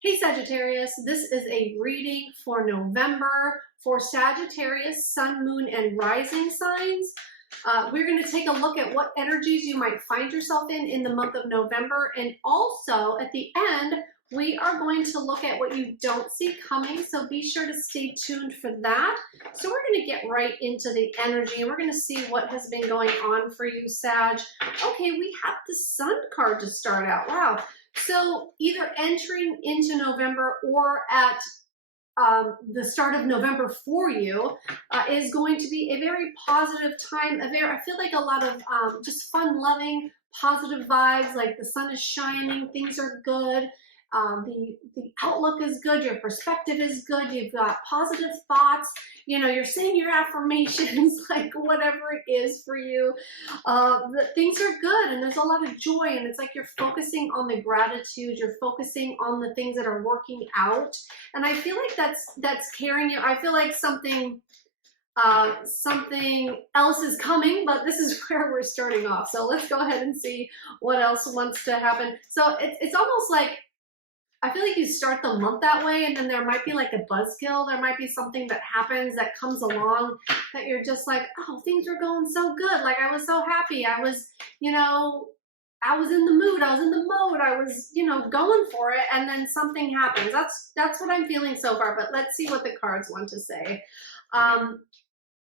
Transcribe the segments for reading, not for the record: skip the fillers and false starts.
Hey Sagittarius, this is a reading for November for Sagittarius, Sun, Moon, and Rising signs. We're going to take a look at what energies you might find yourself in the month of November. And also at the end, we are going to look at what you don't see coming. So be sure to stay tuned for that. So we're going to get right into the energy and we're going to see what has been going on for you, Sag. Okay, we have the Sun card to start out. Wow. So either entering into November or at the start of November for you is going to be a very positive time. I feel like a lot of just fun loving, positive vibes, like the sun is shining, things are good. The outlook is good, your perspective is good, you've got positive thoughts, you're saying your affirmations, like whatever it is for you. Things are good and there's a lot of joy, and it's like you're focusing on the gratitude, you're focusing on the things that are working out. And I feel like that's carrying you. I feel like something else is coming, but this is where we're starting off. So let's go ahead and see what else wants to happen. So it's almost like I feel like you start the month that way, and then there might be like a buzzkill. There might be something that happens that comes along that you're just like, oh, things were going so good. Like I was so happy. I was in the mood. I was in the mode. I was, going for it. And then something happens. That's what I'm feeling so far. But let's see what the cards want to say.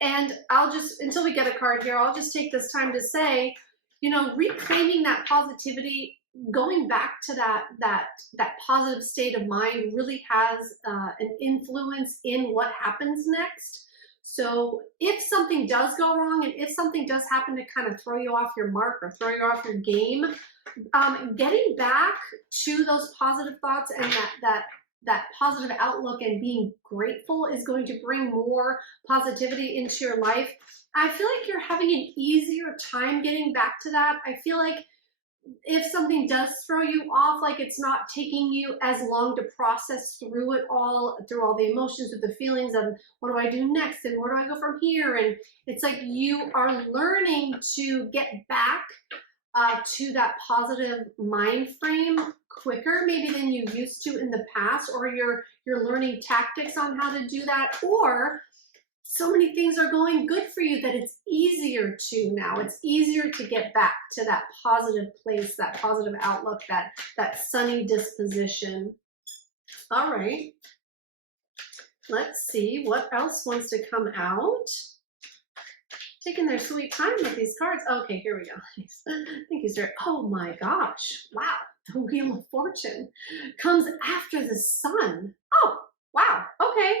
And I'll just, until we get a card here, I'll just take this time to say, reclaiming that positivity, going back to that positive state of mind really has an influence in what happens next. So if something does go wrong, and if something does happen to kind of throw you off your mark or throw you off your game, getting back to those positive thoughts and that positive outlook and being grateful is going to bring more positivity into your life. I feel like you're having an easier time getting back to that. I feel like if something does throw you off, like it's not taking you as long to process through it all, through all the emotions, with the feelings of what do I do next and where do I go from here? And it's like you are learning to get back to that positive mind frame quicker maybe than you used to in the past, or you're learning tactics on how to do that, or so many things are going good for you that it's easier to now. It's easier to get back to that positive place, that positive outlook, that sunny disposition. All right. Let's see what else wants to come out. Taking their sweet time with these cards. Okay, here we go. Thank you, sir. Oh my gosh. Wow. The Wheel of Fortune comes after the sun. Oh, wow. Okay.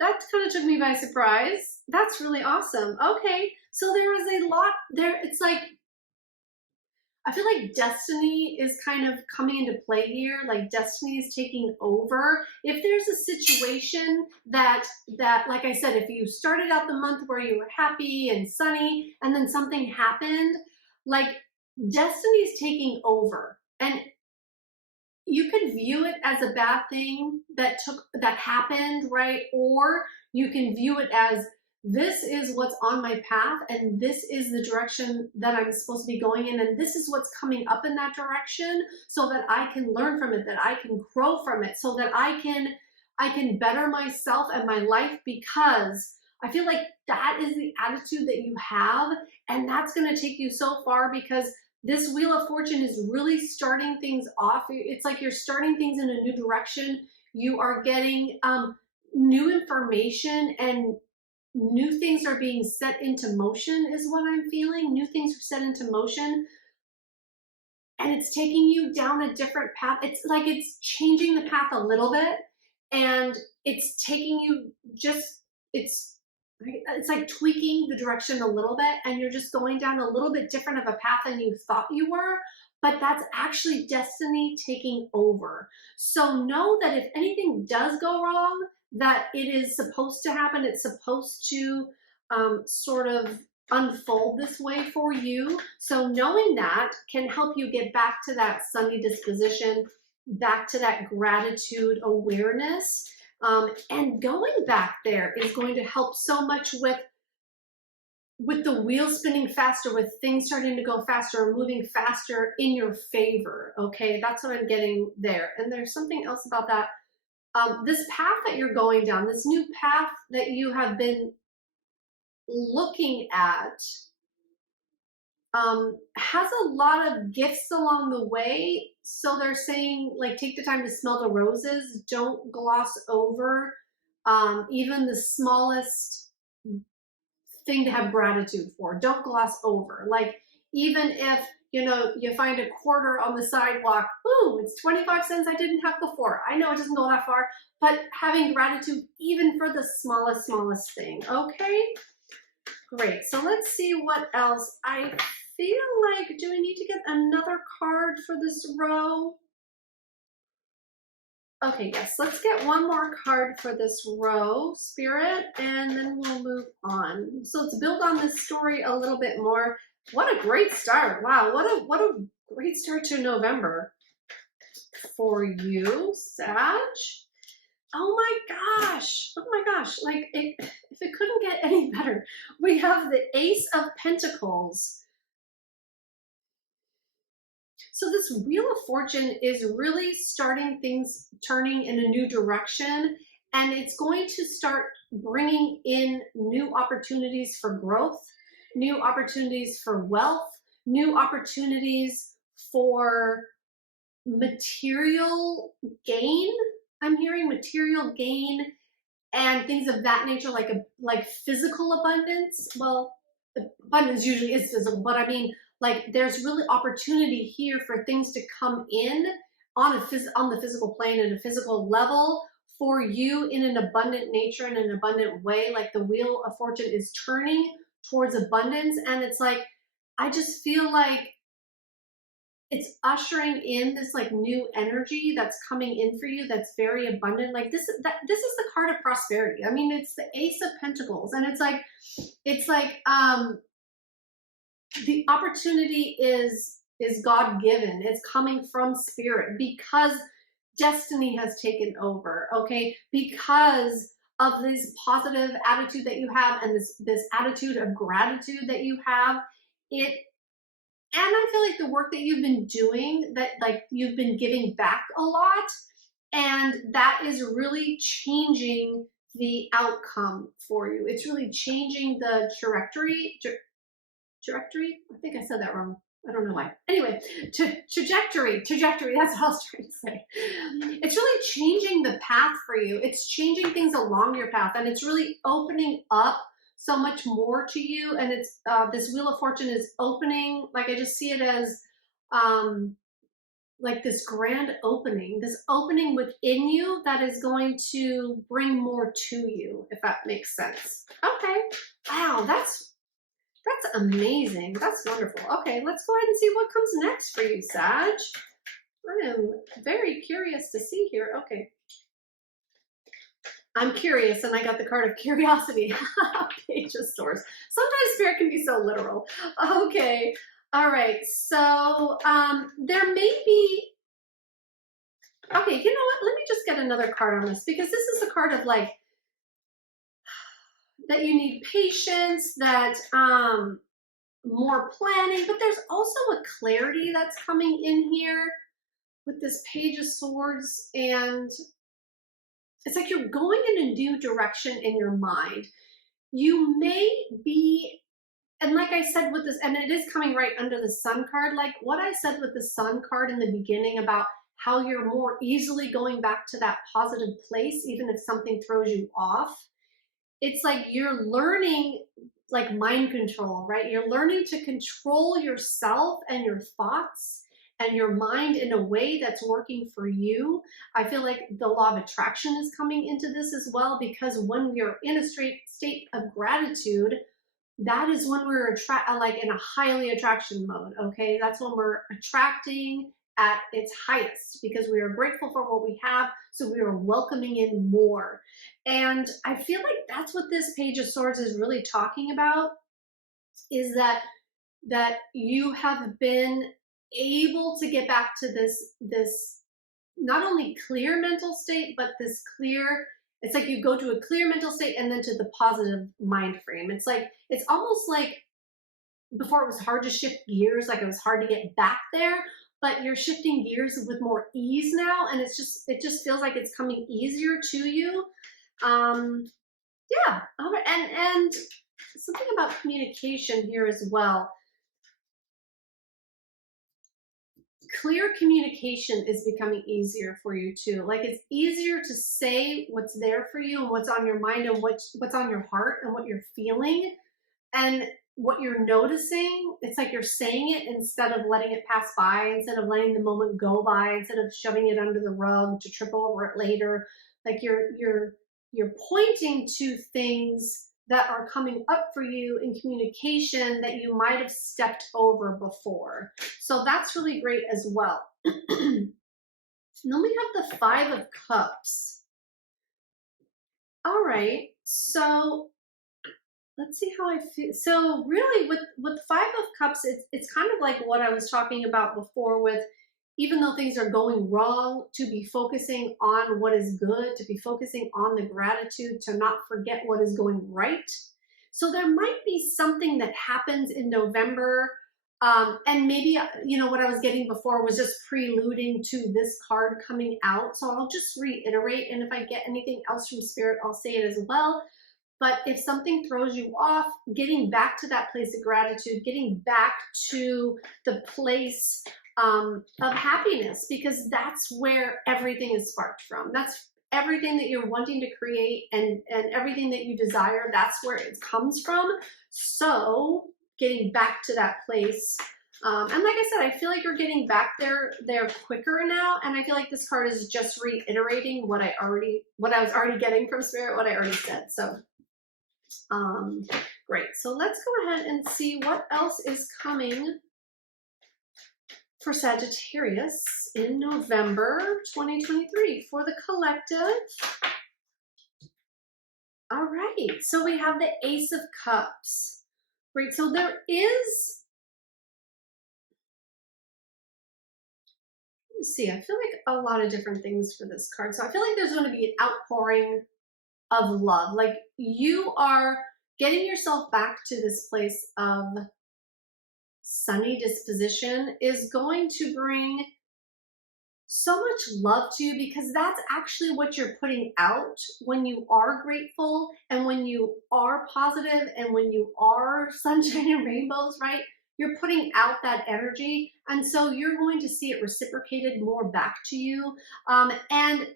That kind of took me by surprise. That's really awesome. Okay, so there is a lot there. It's like, I feel like destiny is kind of coming into play here. Like destiny is taking over. If there's a situation that, like I said, if you started out the month where you were happy and sunny, and then something happened, like destiny is taking over. And you could view it as a bad thing that happened, right? Or you can view it as, this is what's on my path and this is the direction that I'm supposed to be going in, and this is what's coming up in that direction, so that I can learn from it, that I can grow from it, so that I can better myself and my life, because I feel like that is the attitude that you have, and that's going to take you so far, because this Wheel of Fortune is really starting things off. It's like you're starting things in a new direction. You are getting new information, and new things are being set into motion is what I'm feeling. New things are set into motion, and it's taking you down a different path. It's like it's changing the path a little bit, and it's taking you it's like tweaking the direction a little bit, and you're just going down a little bit different of a path than you thought you were, but that's actually destiny taking over. So know that if anything does go wrong, that it is supposed to happen. It's supposed to sort of unfold this way for you. So knowing that can help you get back to that sunny disposition, back to that gratitude awareness. And going back there is going to help so much with with the wheel spinning faster, with things starting to go faster or moving faster in your favor. Okay, that's what I'm getting there. And there's something else about that. This path that you're going down, this new path that you have been looking at, has a lot of gifts along the way. So they're saying, like, take the time to smell the roses. Don't gloss over even the smallest thing to have gratitude for. Don't gloss over. Like, even if, you know, you find a quarter on the sidewalk, ooh, it's 25 cents I didn't have before. I know it doesn't go that far, but having gratitude even for the smallest thing. Okay, great. So let's see what else. I feel like, do I need to get another card for this row? Okay, yes, let's get one more card for this row, Spirit, and then we'll move on. So let's build on this story a little bit more. What a great start. Wow, what a great start to November for you, Sag. Oh my gosh. Oh my gosh. Like, if it couldn't get any better, we have the Ace of Pentacles. So this Wheel of Fortune is really starting things, turning in a new direction, and it's going to start bringing in new opportunities for growth, new opportunities for wealth, new opportunities for material gain. I'm hearing material gain and things of that nature, like physical abundance. Well, abundance usually is physical, but I mean, like, there's really opportunity here for things to come in on the physical plane at a physical level for you in an abundant nature, in an abundant way. Like, the Wheel of Fortune is turning towards abundance, and it's like, I just feel like it's ushering in this like new energy that's coming in for you that's very abundant. Like, this is the card of prosperity. I mean, it's the Ace of Pentacles, and it's like the opportunity is God-given. It's coming from Spirit because destiny has taken over, okay? Because of this positive attitude that you have and this attitude of gratitude that you have. And I feel like the work that you've been doing, that like you've been giving back a lot, and that is really changing the outcome for you. It's really changing the trajectory. I think I said that wrong. I don't know why. Anyway, trajectory. That's what I was trying to say. It's really changing the path for you. It's changing things along your path, and it's really opening up so much more to you. And it's this Wheel of Fortune is opening. Like, I just see it as like this grand opening, this opening within you that is going to bring more to you, if that makes sense. Okay. Wow, that's amazing. That's wonderful. Okay, let's go ahead and see what comes next for you, Sag. I am very curious to see here. Okay. I'm curious, and I got the card of curiosity. Page of Swords. Sometimes Spirit can be so literal. Okay. All right. So there may be... Okay, you know what? Let me just get another card on this, because this is a card of like, that you need patience, that more planning, but there's also a clarity that's coming in here with this Page of Swords, and it's like you're going in a new direction in your mind. You may be, and like I said with this, and it is coming right under the Sun card, like what I said with the Sun card in the beginning about how you're more easily going back to that positive place, even if something throws you off. It's like you're learning like mind control, right? You're learning to control yourself and your thoughts and your mind in a way that's working for you. I feel like the law of attraction is coming into this as well, because when we are in a state of gratitude, that is when we're like in a highly attraction mode, okay? That's when we're attracting at its highest, because we are grateful for what we have, so we are welcoming in more. And I feel like that's what this Page of Swords is really talking about, is that you have been able to get back to this not only clear mental state, but this clear It's like you go to a clear mental state and then to the positive mind frame. It's like, it's almost like before it was hard to shift gears, like it was hard to get back there, but you're shifting gears with more ease now. And it just feels like it's coming easier to you. Yeah. All right. And something about communication here as well. Clear communication is becoming easier for you too. Like it's easier to say what's there for you and what's on your mind and what's on your heart and what you're feeling and what you're noticing. It's like you're saying it instead of letting it pass by, instead of letting the moment go by, instead of shoving it under the rug to trip over it later. Like you're pointing to things that are coming up for you in communication that you might have stepped over before. So that's really great as well. And then we have the Five of Cups. All right, so let's see how I feel. So really with Five of Cups, it's kind of like what I was talking about before with, even though things are going wrong, to be focusing on what is good, to be focusing on the gratitude, to not forget what is going right. So there might be something that happens in November, and maybe, you know, what I was getting before was just preluding to this card coming out. So I'll just reiterate, and if I get anything else from Spirit, I'll say it as well. But if something throws you off, getting back to that place of gratitude, getting back to the place of happiness, because that's where everything is sparked from. That's everything that you're wanting to create, and everything that you desire, that's where it comes from. So getting back to that place. And like I said, I feel like you're getting back there quicker now. And I feel like this card is just reiterating what I was already getting from Spirit, what I already said. So great. So let's go ahead and see what else is coming for Sagittarius in November 2023 for the collective. All right, so we have the Ace of Cups. Great, so there is, let's see, I feel like a lot of different things for this card. So I feel like there's going to be an outpouring of love. Like you are getting yourself back to this place of sunny disposition is going to bring so much love to you, because that's actually what you're putting out when you are grateful and when you are positive and when you are sunshine and rainbows, right? You're putting out that energy, and so you're going to see it reciprocated more back to you. And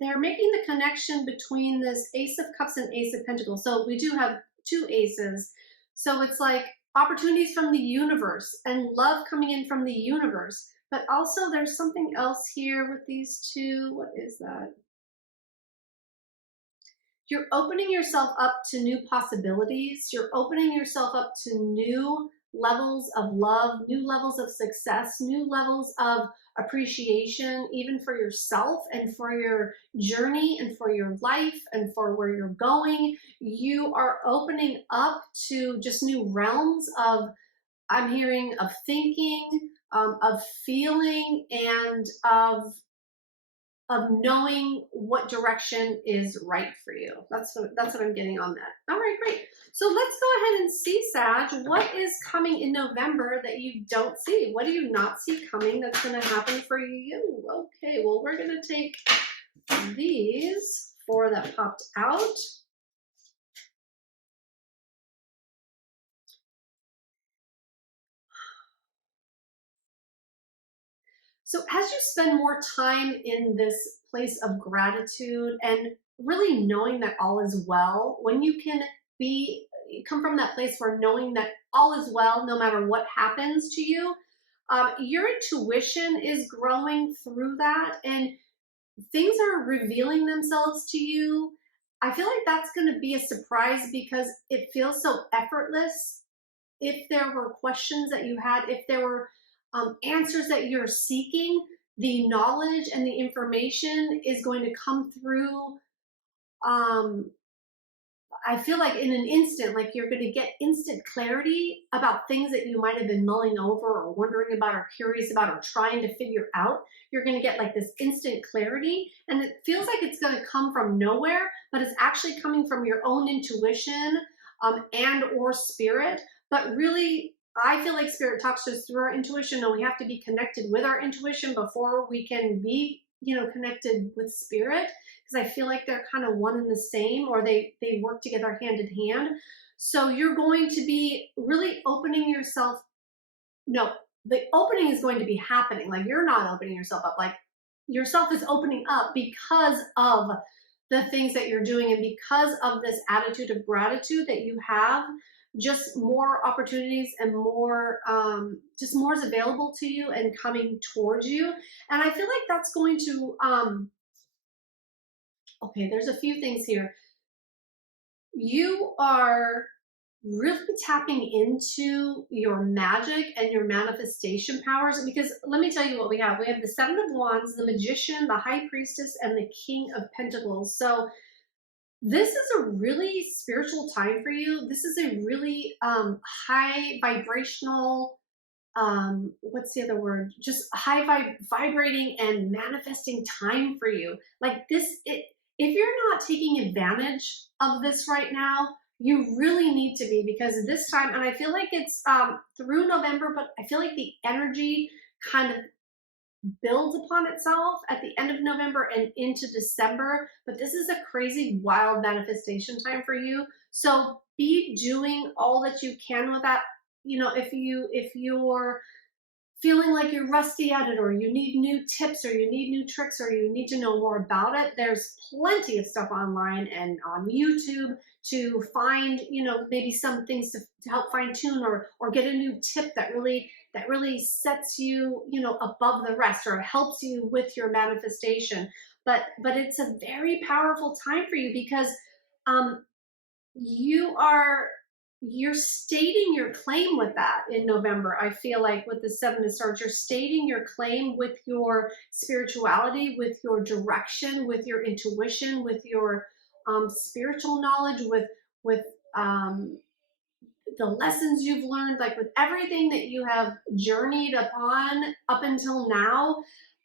they're making the connection between this Ace of Cups and Ace of Pentacles. So we do have two aces. So it's like opportunities from the universe and love coming in from the universe. But also there's something else here with these two. What is that? You're opening yourself up to new possibilities. You're opening yourself up to new levels of love, new levels of success, new levels of appreciation, even for yourself and for your journey and for your life and for where you're going. You are opening up to just new realms of, I'm hearing, of thinking, of feeling, and of knowing what direction is right for you. That's what I'm getting on that. All right, great. So let's go ahead and see, Sag, what is coming in November that you don't see? What do you not see coming that's going to happen for you? Okay, well, we're going to take these four that popped out. So as you spend more time in this place of gratitude and really knowing that all is well, when you can come from that place where knowing that all is well, no matter what happens to you, your intuition is growing through that, and things are revealing themselves to you. I feel like that's going to be a surprise because it feels so effortless. If there were questions that you had, if there were answers that you're seeking, the knowledge and the information is going to come through I feel like in an instant, like you're going to get instant clarity about things that you might have been mulling over or wondering about or curious about or trying to figure out. You're going to get like this instant clarity, and it feels like it's going to come from nowhere, but it's actually coming from your own intuition and or spirit. But really, I feel like spirit talks to us through our intuition, and we have to be connected with our intuition before we can be, connected with spirit, because I feel like they're kind of one and the same, or they work together hand in hand. So you're going to be really opening yourself. No, the opening is going to be happening. Like, you're not opening yourself up. Like, yourself is opening up because of the things that you're doing, and because of this attitude of gratitude that you have. Just more opportunities and more, just more is available to you and coming towards you. And I feel like that's going to, okay, there's a few things here. You are really tapping into your magic and your manifestation powers, because let me tell you what we have. We have the Seven of Wands, the Magician, the High Priestess, and the King of Pentacles. So this is a really spiritual time for you. This is a really high vibrational, what's the other word? Just high vibrating and manifesting time for you. Like this, if you're not taking advantage of this right now, you really need to be, because this time, and I feel like it's through November, but I feel like the energy kind of builds upon itself at the end of November and into December. But this is a crazy, wild manifestation time for you. So be doing all that you can with that. If you're feeling like you're rusty at it, or you need new tips, or you need new tricks, or you need to know more about it, there's plenty of stuff online and on YouTube to find, maybe some things to help fine tune, or get a new tip that really sets you, above the rest, or helps you with your manifestation. But it's a very powerful time for you, because you're stating your claim with that in November. I feel like with the Seven of Swords, you're stating your claim with your spirituality, with your direction, with your intuition, with your spiritual knowledge, with the lessons you've learned, like with everything that you have journeyed upon up until now.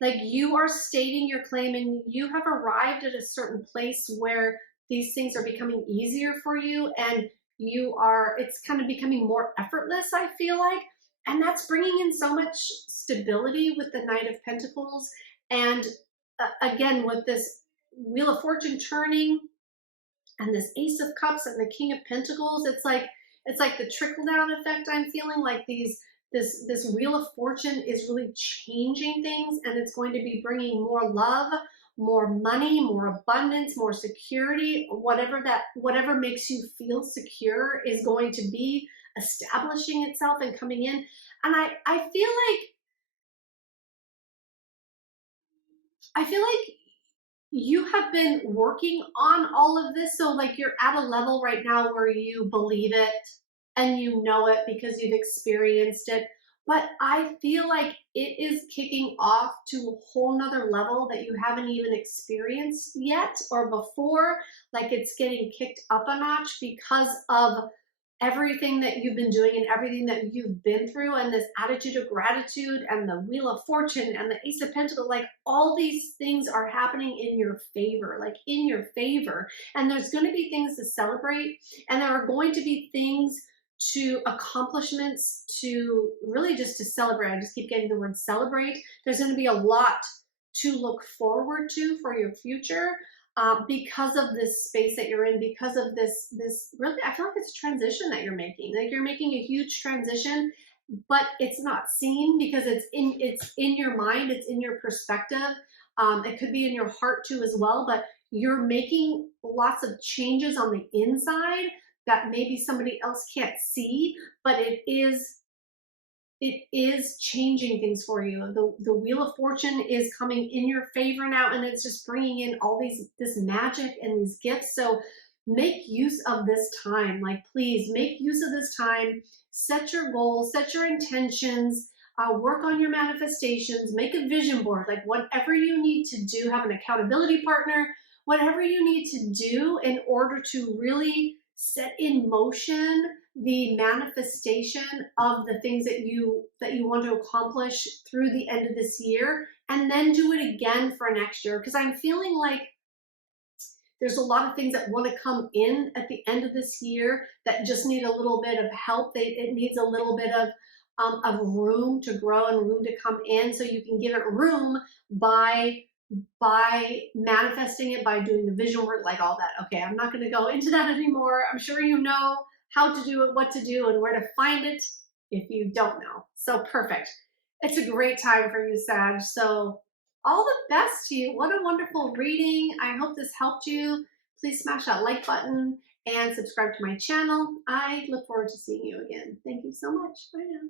Like, you are stating your claim, and you have arrived at a certain place where these things are becoming easier for you, and it's kind of becoming more effortless, I feel like. And that's bringing in so much stability with the Knight of Pentacles. And again, with this Wheel of Fortune turning, and this Ace of Cups, and the King of Pentacles, it's like the trickle down effect. I'm feeling like this Wheel of Fortune is really changing things, and it's going to be bringing more love, more money, more abundance, more security. Whatever makes you feel secure is going to be establishing itself and coming in. And I feel like you have been working on all of this. So like, you're at a level right now where you believe it and you know it because you've experienced it. But I feel like it is kicking off to a whole nother level that you haven't even experienced yet or before. Like, it's getting kicked up a notch because of everything that you've been doing and everything that you've been through, and this attitude of gratitude, and the Wheel of Fortune, and the Ace of Pentacles. Like, all these things are happening in your favor, like in your favor. And there's going to be things to celebrate, and there are going to be things accomplishments to really just to celebrate. I just keep getting the word celebrate. There's going to be a lot to look forward to for your future. Because of this space that you're in, because of this really, I feel like it's a transition that you're making. Like, you're making a huge transition, but it's not seen because it's in your mind, it's in your perspective. It could be in your heart too as well, but you're making lots of changes on the inside that maybe somebody else can't see, but it is changing things for you. The Wheel of Fortune is coming in your favor now, and it's just bringing in all this magic and these gifts. So make use of this time. Like, please make use of this time. Set your goals, set your intentions, work on your manifestations, make a vision board. Like, whatever you need to do, have an accountability partner, whatever you need to do in order to really set in motion the manifestation of the things that you want to accomplish through the end of this year, and then do it again for next year. Because I'm feeling like there's a lot of things that want to come in at the end of this year that just need a little bit of help. It needs a little bit of room to grow and room to come in. So you can give it room by manifesting it, by doing the vision work, like all that. Okay, I'm not going to go into that anymore. I'm sure you know how to do it, what to do, and where to find it if you don't know. So perfect. It's a great time for you, Sag. So all the best to you. What a wonderful reading. I hope this helped you. Please smash that like button and subscribe to my channel. I look forward to seeing you again. Thank you so much. Bye now.